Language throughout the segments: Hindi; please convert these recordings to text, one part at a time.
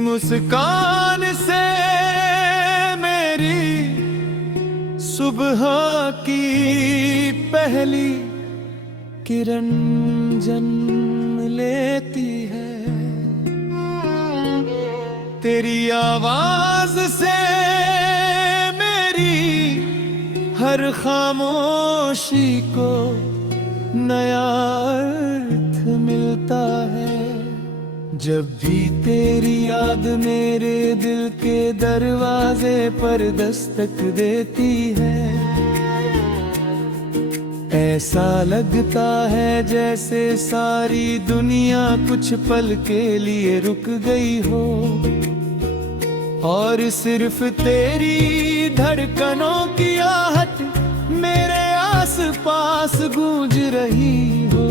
मुस्कान से मेरी सुबह की पहली किरण जन्म लेती है। तेरी आवाज से मेरी हर खामोशी को नया अर्थ मिलता है। जब भी तेरी याद मेरे दिल के दरवाजे पर दस्तक देती है, ऐसा लगता है जैसे सारी दुनिया कुछ पल के लिए रुक गई हो और सिर्फ तेरी धड़कनों की आहट मेरे आस-पास गूंज रही हो।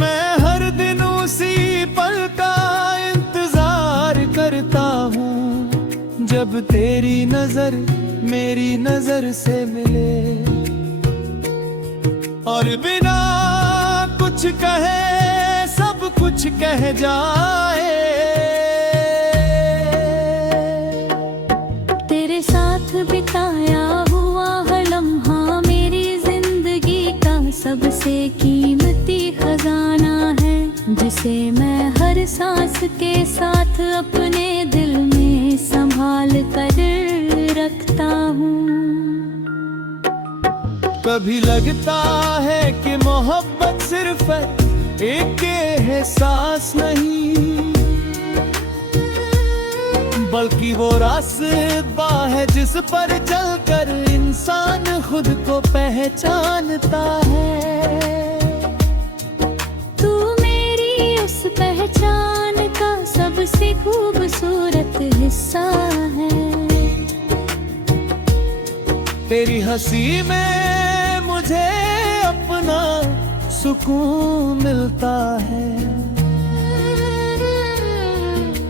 मैं हर दिन उसी पल का इंतजार करता हूँ जब तेरी नजर मेरी नजर से मिले और बिना कुछ कहे सब कुछ कह जाए। तेरे साथ बिताया हुआ हर लम्हा मेरी जिंदगी का सबसे कीमती खजाना है, जिसे मैं हर सांस के साथ अपने दिल में संभाल कर रखता हूँ। कभी लगता है कि मोहब्बत सिर्फ एक एहसास नहीं, बल्कि वो रास्ता है जिस पर चलकर इंसान खुद को पहचानता है। पहचान का सबसे खूबसूरत हिस्सा है। तेरी हंसी में मुझे अपना सुकून मिलता है।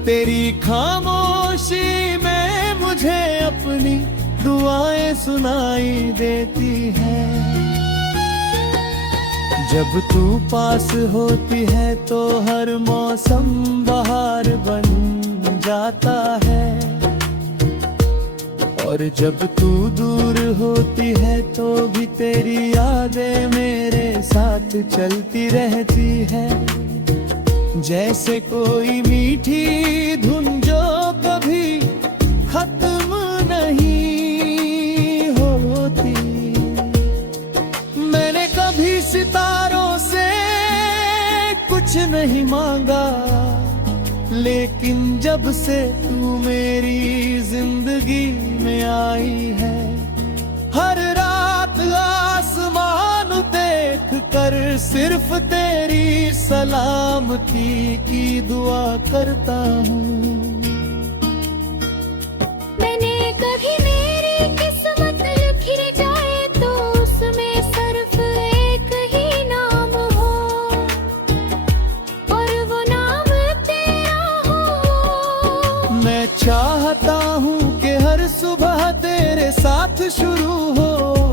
तेरी खामोशी में मुझे अपनी दुआएं सुनाई देती हैं। जब तू पास होती है तो हर मौसम बहार बन जाता है और जब तू दूर होती है तो भी तेरी यादें मेरे साथ चलती रहती है। जैसे कोई मीठी धुन जो कभी खत्म नहीं होती। मैंने कभी सितारों से कुछ नहीं मांगा, लेकिन जब से तू मेरी जिंदगी में आई है, हर रात आसमान देख कर सिर्फ तेरी सलामती की दुआ करता हूँ। चाहता हूँ कि हर सुबह तेरे साथ शुरू हो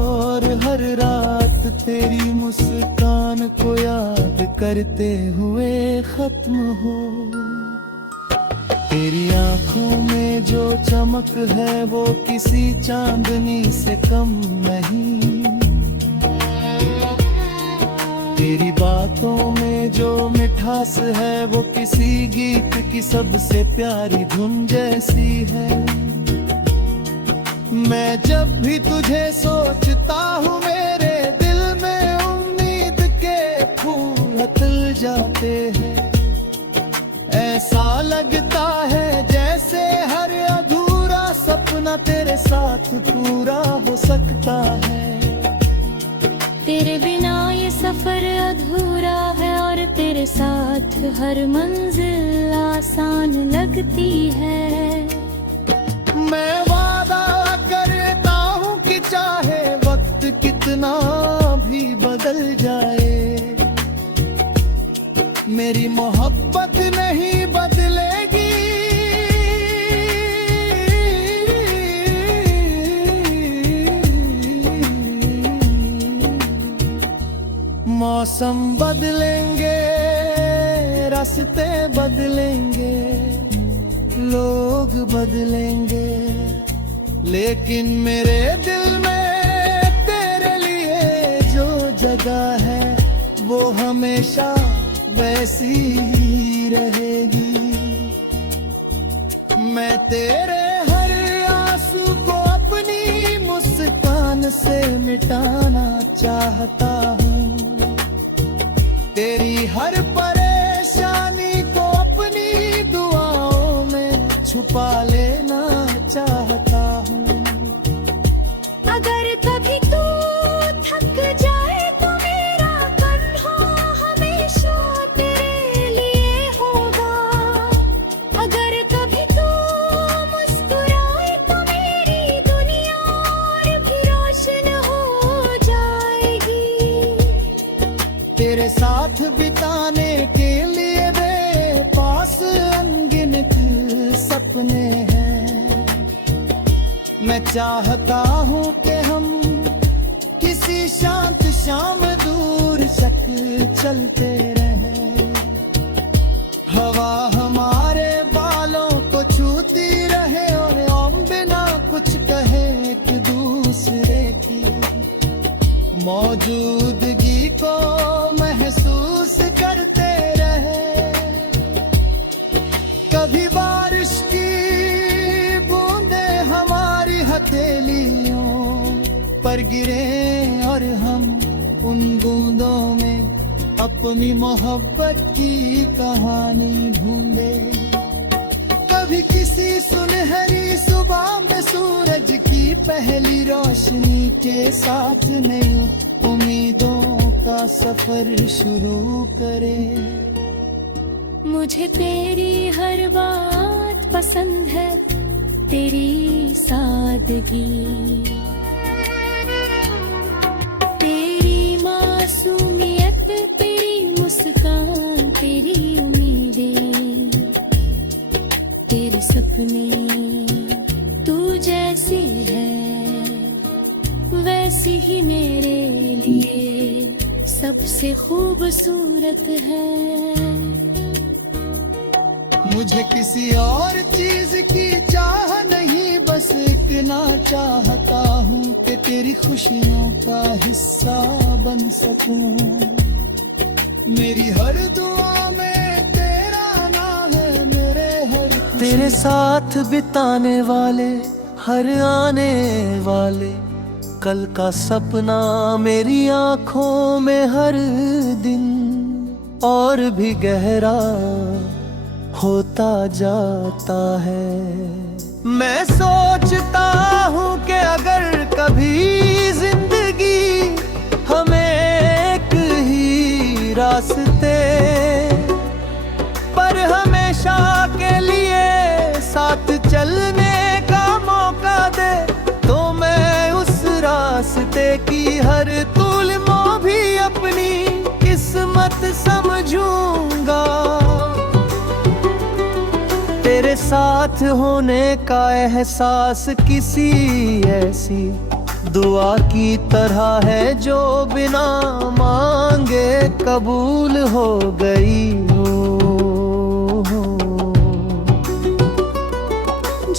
और हर रात तेरी मुस्कान को याद करते हुए खत्म हो। तेरी आंखों में जो चमक है वो किसी चांदनी से कम नहीं। तेरी बातों में जो मिठास है वो किसी गीत की सबसे प्यारी धुन जैसी है। मैं जब भी तुझे सोचता हूँ मेरे दिल में उम्मीद के फूल खिल जाते हैं। ऐसा लगता है जैसे हर अधूरा सपना तेरे साथ पूरा हो सकता है। तेरे बिना ये सफर अधूरा है और तेरे साथ हर मंजिल आसान लगती है। मैं वादा करता हूँ कि चाहे वक्त कितना भी बदल जाए, मेरी मोहब्बत नहीं बदलेगी। मौसम बदलेंगे, रास्ते बदलेंगे, लोग बदलेंगे, लेकिन मेरे दिल में तेरे लिए जो जगह है वो हमेशा वैसी ही रहेगी। मैं तेरे हर आंसू को अपनी मुस्कान से मिटाना चाहता हूँ, तेरी हर परेशानी को अपनी दुआओं में छुपा लेना चाहता हूँ। अगर कभी तू थक जाए तो मेरा कंधा हमेशा तेरे लिए होगा। अगर कभी तू मुस्कुराए तो मेरी दुनिया और भी रोशन हो जाएगी। तेरे साथ बिताने के लिए मेरे पास अनगिनत सपने हैं। मैं चाहता हूँ कि हम किसी शांत शाम दूर तक चलते रहें, हवा हमारे बालों को छूती रहे और हम बिना कुछ कहे एक दूसरे की मौजूदगी को महसूस करते रहे। कभी बारिश की बूंदें हमारी हथेलियों पर गिरे और हम उन बूंदों में अपनी मोहब्बत की कहानी ढूंढे। कभी किसी सुनहरी सुबह में सूरज की पहली रोशनी के साथ नई उम्मीदों का सफर शुरू करें। मुझे तेरी हर बात पसंद है, तेरी सादगी, तेरी मासूमियत, तेरी मुस्कान, तेरी उम्मीदें, तेरे सपने। तू जैसी है वैसी ही मेरे लिए सबसे खूबसूरत है। मुझे किसी और चीज की चाह नहीं, बस इतना चाहता हूँ कि तेरी खुशियों का हिस्सा बन सकूं। मेरी हर दुआ में तेरा नाम है, मेरे हर तेरे साथ बिताने वाले, हर आने वाले कल का सपना मेरी आंखों में हर दिन और भी गहरा होता जाता है। मैं सोचता हूँ कि अगर कभी जिंदगी हमें एक ही रास्ते पर हमेशा के लिए साथ चलने का मौका दे, तो मैं उस रास्ते की हर तुलमो भी अपनी किस्मत समझूंगा। तेरे साथ होने का एहसास किसी ऐसी दुआ की तरह है जो बिना मांगे कबूल हो गई हो।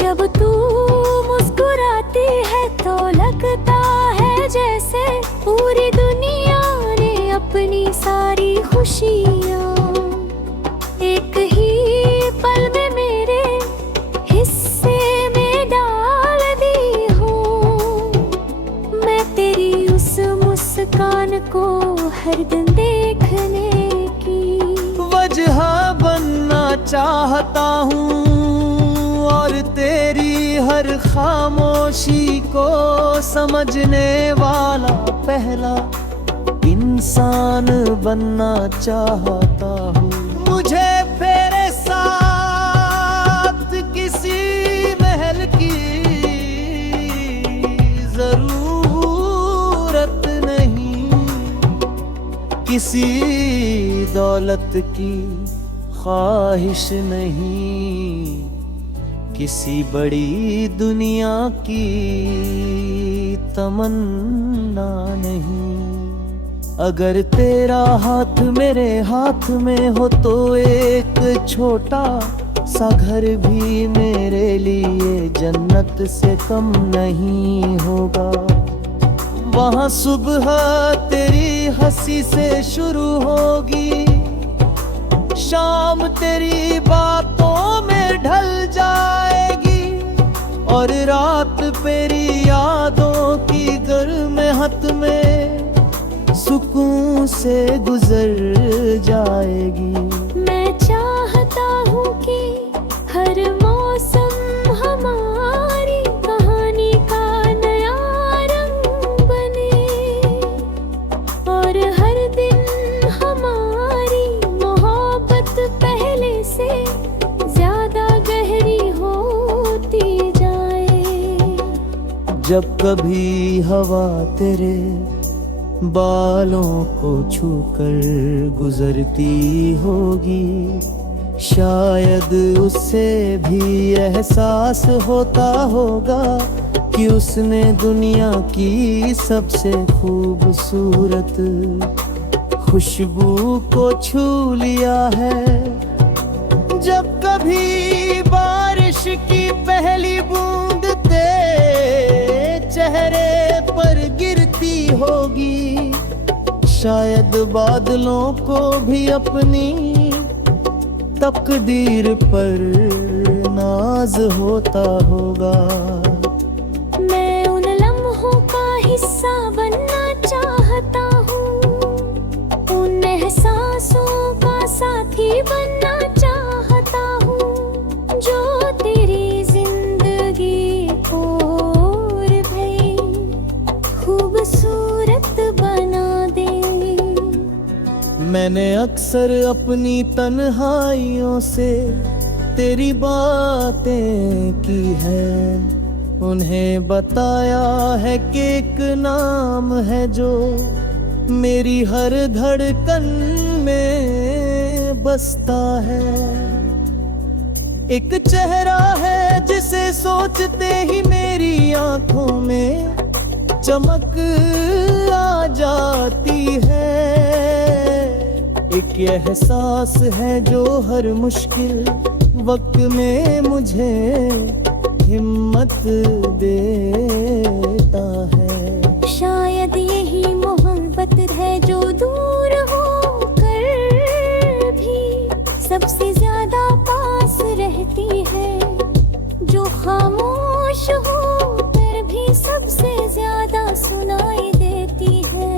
जब तू मुस्कुराती है तो लगता है जैसे पूरी दुनिया ने अपनी सारी खुशियाँ एक ही पल में मेरे हिस्से में डाल दी हो। मैं तेरी उस मुस्कान को हर दिन देखने की वजह बनना चाहता हूँ और तेरी हर खामोशी को समझने वाला पहला इंसान बनना चाहता हूँ। मुझे तेरे साथ किसी महल की जरूरत नहीं, किसी दौलत की ख्वाहिश नहीं, किसी बड़ी दुनिया की तमन्ना नहीं। अगर तेरा हाथ मेरे हाथ में हो तो एक एक छोटा सा घर भी मेरे लिए जन्नत से कम नहीं होगा। वहाँ सुबह तेरी हंसी से शुरू होगी, शाम तेरी बातों में ढल जाएगी, और रात तेरी यादों की गर्महत में सुकून से गुजर जाएगी। मैं चाहता हूँ कि हर मौसम हमारी कहानी का नया रंग बने, और हर दिन हमारी मोहब्बत पहले से ज्यादा गहरी होती जाए। जब कभी हवा तेरे बालों को छूकर गुजरती होगी, शायद उससे भी एहसास होता होगा कि उसने दुनिया की सबसे खूबसूरत खुशबू को छू लिया है। जब कभी बारिश की पहली बूंद तेरे चेहरे पर गिरती होगी, शायद बादलों को भी अपनी तकदीर पर नाज होता होगा। मैं उन लम्हों का हिस्सा बनना चाहता हूँ, उन एहसासों का साथी बनना चाहता हूँ, जो तेरी जिंदगी को और भी खूबसूरत बना दे। मैंने अक्सर अपनी तन्हाइयों से तेरी बातें की है, उन्हें बताया है कि एक नाम है जो मेरी हर धड़कन में बसता है। एक चेहरा है जिसे सोचते ही मेरी आंखों में चमक आ जाती है। एक एहसास है जो हर मुश्किल वक्त में मुझे हिम्मत देता है। शायद यही मोहब्बत है जो दूर होकर भी सबसे ज्यादा पास रहती है, जो खामोश होकर भी सबसे ज्यादा सुनाई देती है,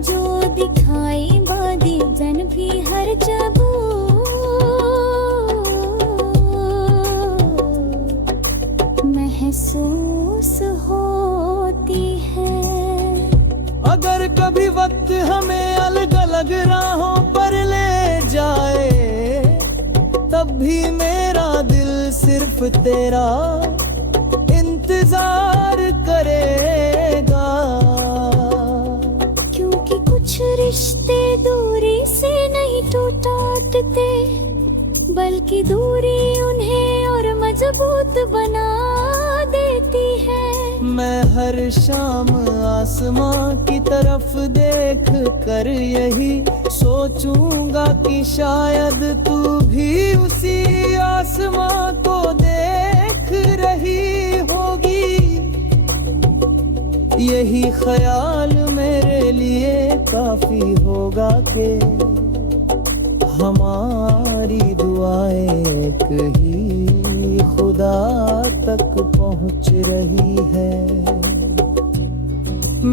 जो दिखाई बादी जन भी हर जगह महसूस होती है। अगर कभी वक्त हमें अलग अलग राहों पर ले जाए, तब भी मेरा दिल सिर्फ तेरा इंतजार करेगा। क्योंकि कुछ रिश्ते दूरी से नहीं टूटते, बल्कि दूरी उन्हें और मजबूत बना देती है। मैं हर शाम आसमां की तरफ देख कर यही सोचूंगा कि शायद तू भी उसी आसमां को देख रही होगी। यही ख्याल मेरे लिए काफी होगा कि हमारी दुआएं एक ही खुदा तक पहुंच रही है।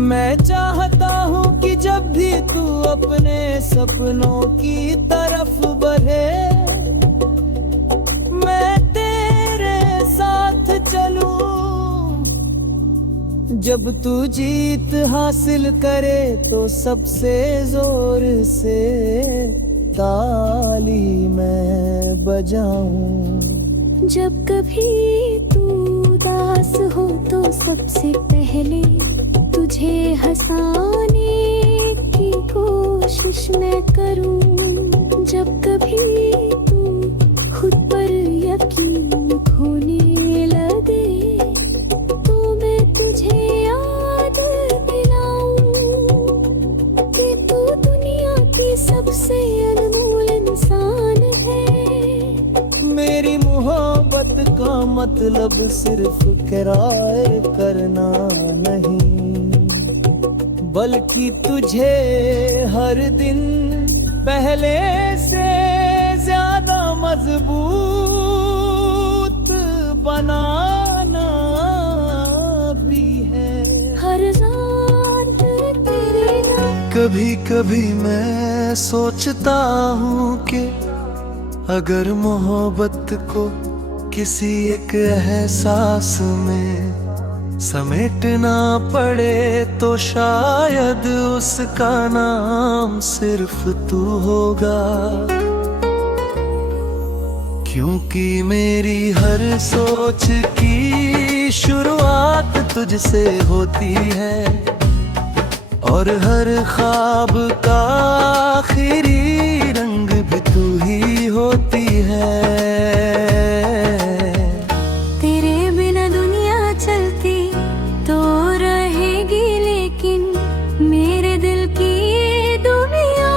मैं चाहता हूँ कि जब भी तू अपने सपनों की तरफ बढ़े, मैं तेरे साथ चलूं। जब तू जीत हासिल करे तो सबसे जोर से ताली मैं बजाऊं। जब कभी तू उदास हो तो सबसे पहले तुझे हंसाने की कोशिश मैं करूं। जब कभी तू खुद पर यकीन खोने लगे तो मैं तुझे याद दिलाऊं कि तू दुनिया की सबसे अनमोल इंसान है। मतलब सिर्फ किराए करना नहीं, बल्कि तुझे हर दिन पहले से ज्यादा मजबूत बनाना भी है। हर रात तेरे नाम कभी कभी मैं सोचता हूँ कि अगर मोहब्बत को किसी एक एहसास में समेटना पड़े तो शायद उसका नाम सिर्फ तू होगा, क्योंकि मेरी हर सोच की शुरुआत तुझसे होती है और हर ख्वाब का आखिरी रंग भी तू ही होती है। तेरे बिना दुनिया चलती तो रहेगी, लेकिन मेरे दिल की ये दुनिया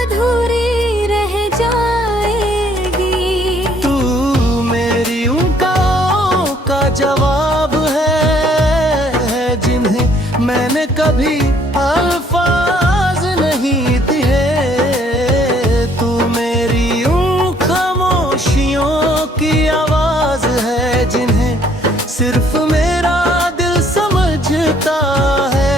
अधूरी रह जाएगी। तू मेरी उम्मीदों का जवाब है जिन्हें मैंने कभी अल्फाज नहीं दिए। तू मेरी उन खामोशियों की आवाज है जिन्हें सिर्फ मेरा दिल समझता है।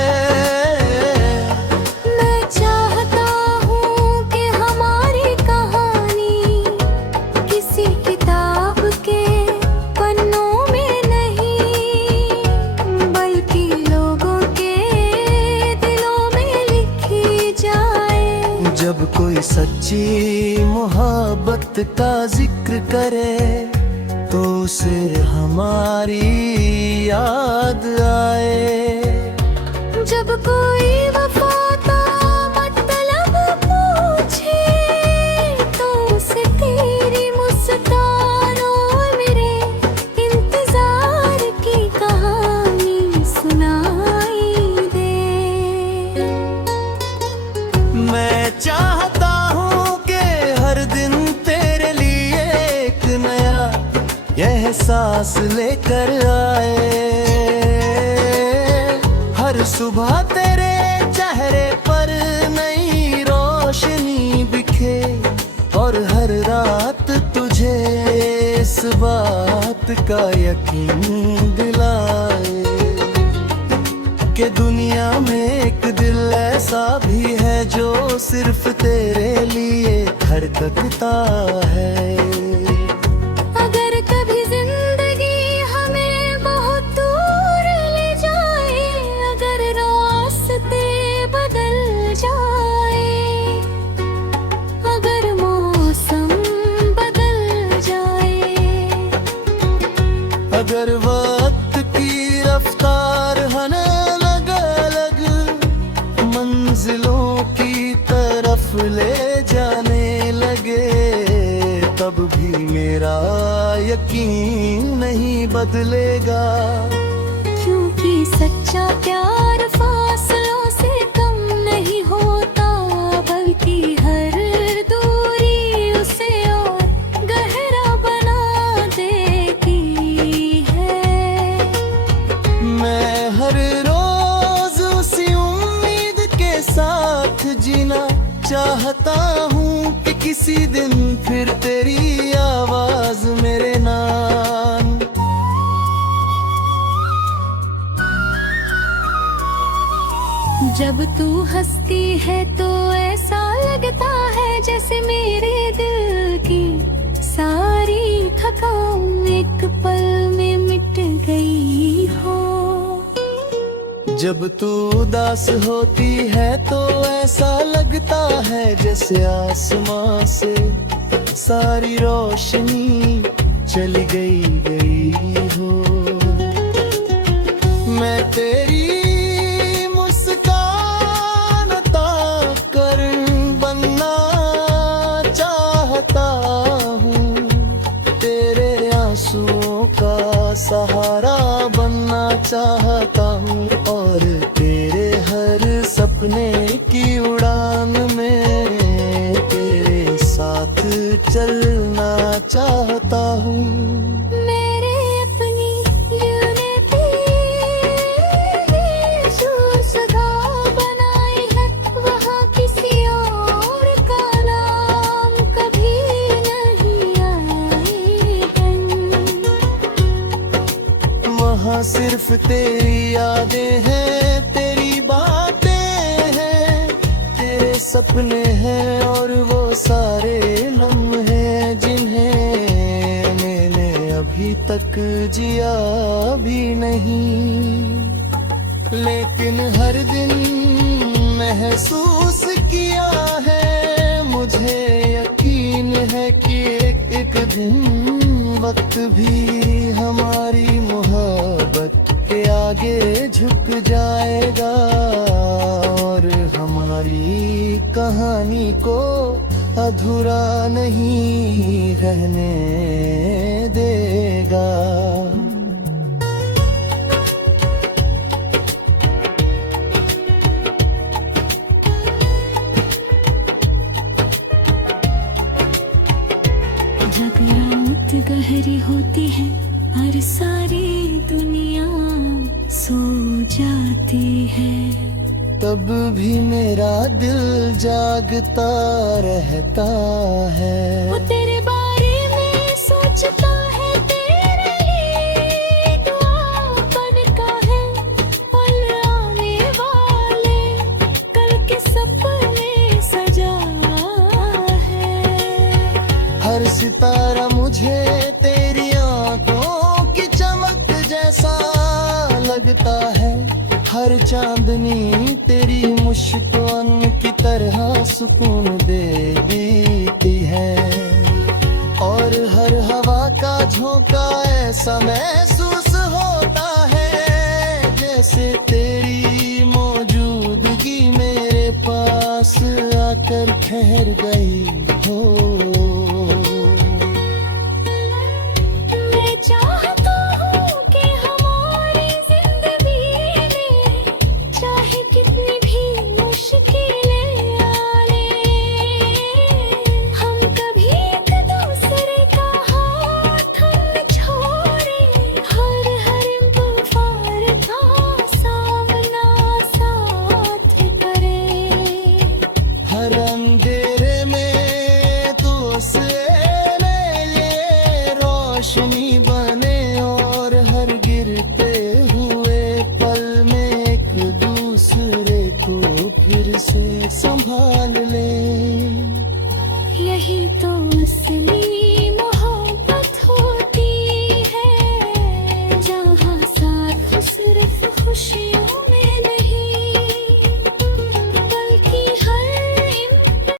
मैं चाहता हूँ कि हमारी कहानी किसी किताब के पन्नों में नहीं, बल्कि लोगों के दिलों में लिखी जाए। जब कोई सच्ची मोहब्बत का जिक्र करे तो उसे हमारी याद आए। जब कोई वफा का मतलब पूछे तो उसे तेरी मुस्कान और मेरे इंतजार की कहानी सुनाई दे। मैं चाहता हूँ कि हर दिन तेरे लिए एक नया एहसास लेकर आए। हर सुबह तेरे चेहरे पर नई रोशनी दिखे और हर रात तुझे इस बात का यकीन दिलाए कि दुनिया में एक दिल ऐसा भी है जो सिर्फ तेरे लिए धड़कता है। अगर कभी जिंदगी हमें बहुत दूर ले जाए, अगर रास्ते बदल जाए, अगर मौसम बदल जाए, अगर वक्त की रफ्तार हमें अलग अलग मंजिलों की तरफ ले जाने लगे, तब भी मेरा यकीन नहीं बदलेगा। क्योंकि सच्चा प्यार फासलों से कम नहीं होता, बल्कि हर दूरी उसे और गहरा बना देती है। मैं हर रोज उसी उम्मीद के साथ जीना चाहता हूँ कि किसी दिन फिर तेरी आवाज मेरे नाम। जब तू हंसती है तो ऐसा लगता है जैसे मेरे दिल की सारी थकान एक पल में मिट गई हो। जब तू उदास होती है तो ऐसा लगता है जैसे आसमां से सारी रोशनी चली गई हो। मैं तेरी मुस्कान ताक कर बनना चाहता हूँ, तेरे आंसुओं का सहारा बनना चाहता हूँ और तेरे हर सपने की उड़ान में तेरे साथ चलना चाहता हूँ। मेरे यहाँ सिर्फ तेरी यादें हैं, तेरी बातें हैं, तेरे सपने हैं और वो सारे लम्हे जिन्हें मैंने अभी तक जिया भी नहीं। लेकिन हर दिन महसूस किया है, मुझे यकीन है कि एक दिन वक्त भी हमारी मोहब्बत के आगे झुक जाएगा और हमारी कहानी को अधूरा नहीं रहने देगा। जब रात गहरी होती है और सारी दुनिया सो जाती है, तब भी मेरा दिल जागता रहता है। वो तेरे बारे में सोचता है, तेरे लिए दुआ बनता है। पल आने वाले कल के सपने सजा है। हर सितारा मुझे तेरी आंखों की चमक जैसा लगता है, हर चांदनी तेरी मुस्कान की तरह सुकून दे देती है और हर हवा का झोंका ऐसा महसूस होता है जैसे तेरी मौजूदगी मेरे पास आकर ठहर गई हो। मैं चाहता हूँ कि हमारी जिंदगी में चाहे कितनी भी मुश्किलें आए, हम कभी एक दूसरे का हाथ न छोड़े। हर हर तूफान का सामना साथ करे। हर अंधेरे में तो से रोशनी बने और हर गिरते हुए पल में एक दूसरे को फिर से संभाल ले। यही तो